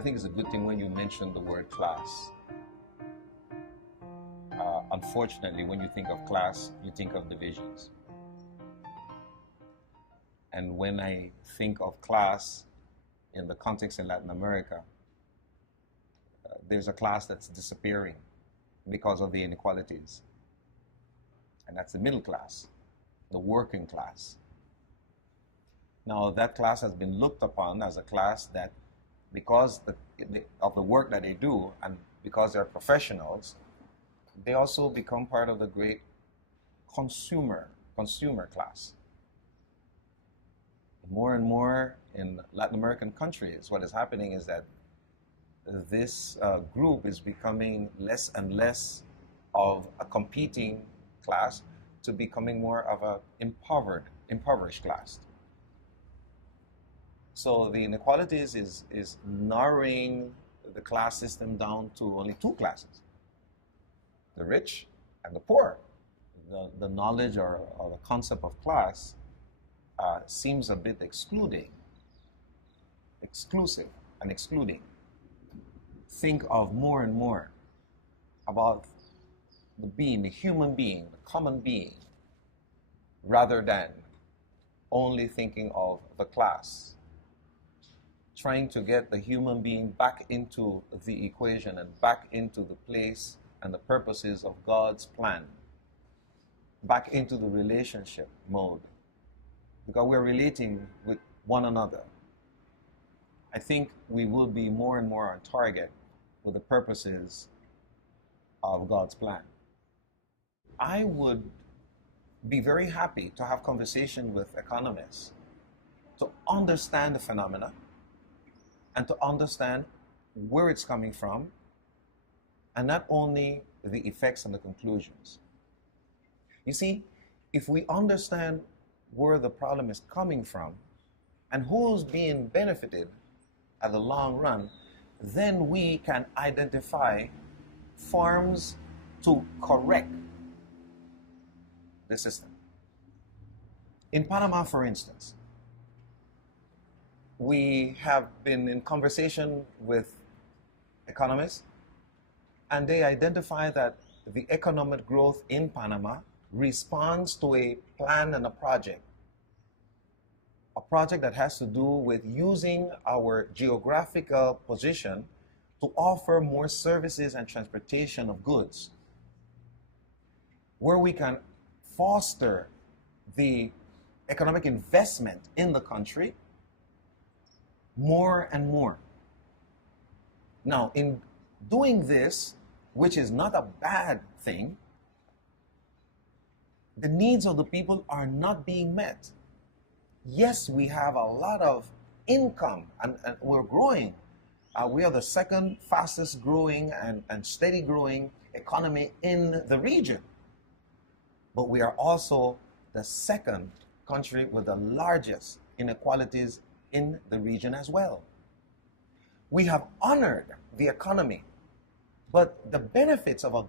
I think it's a good thing when you mention the word class. Unfortunately, when you think of class, you think of divisions. And when I think of class in the context in Latin America, there's a class that's disappearing because of the inequalities. And that's the middle class, the working class. Now, that class has been looked upon as a class that, because of the work that they do and because they're professionals, they also become part of the great consumer class. More and more in Latin American countries, what is happening is that this group is becoming less and less of a competing class to becoming more of an impoverished class. So the inequalities is narrowing the class system down to only two classes: the rich and the poor. The knowledge or the concept of class seems a bit exclusive and excluding. Think of more and more about the human being, the common being, rather than only thinking of the class. Trying to get the human being back into the equation and back into the place and the purposes of God's plan, back into the relationship mode, because we're relating with one another. I think we will be more and more on target with the purposes of God's plan. I would be very happy to have conversation with economists to understand the phenomena and to understand where it's coming from, and not only the effects and the conclusions. You see, if we understand where the problem is coming from and who's being benefited at the long run, then we can identify forms to correct the system. In Panama, for instance, we have been in conversation with economists, and they identify that the economic growth in Panama responds to a plan and a project that has to do with using our geographical position to offer more services and transportation of goods, where we can foster the economic investment in the country more and more. Now, in doing this, which is not a bad thing, the needs of the people are not being met. Yes, we have a lot of income and we're growing. We are the second fastest growing and steady growing economy in the region. But we are also the second country with the largest inequalities in the region as well. We have honored the economy, but the benefits of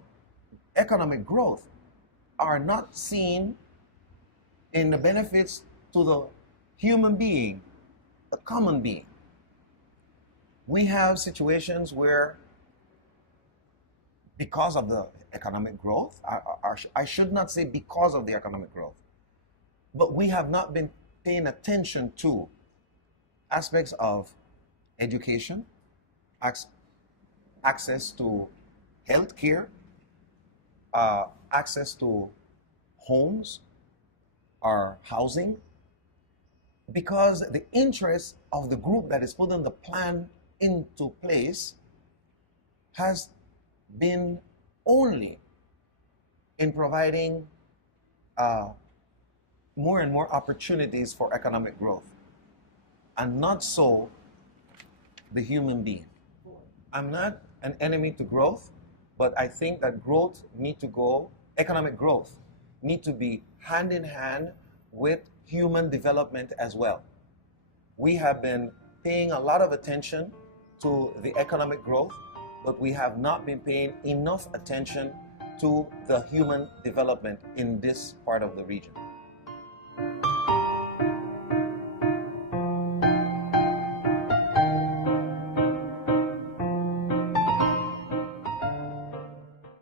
economic growth are not seen in the benefits to the human being, the common being. We have situations where, because of the economic growth, I should not say because of the economic growth, but we have not been paying attention to aspects of education, access to health care, access to homes or housing, because the interest of the group that is putting the plan into place has been only in providing more and more opportunities for economic growth, and not so the human being. I'm not an enemy to growth, but I think that economic growth need to be hand in hand with human development as well. We have been paying a lot of attention to the economic growth, but we have not been paying enough attention to the human development in this part of the region.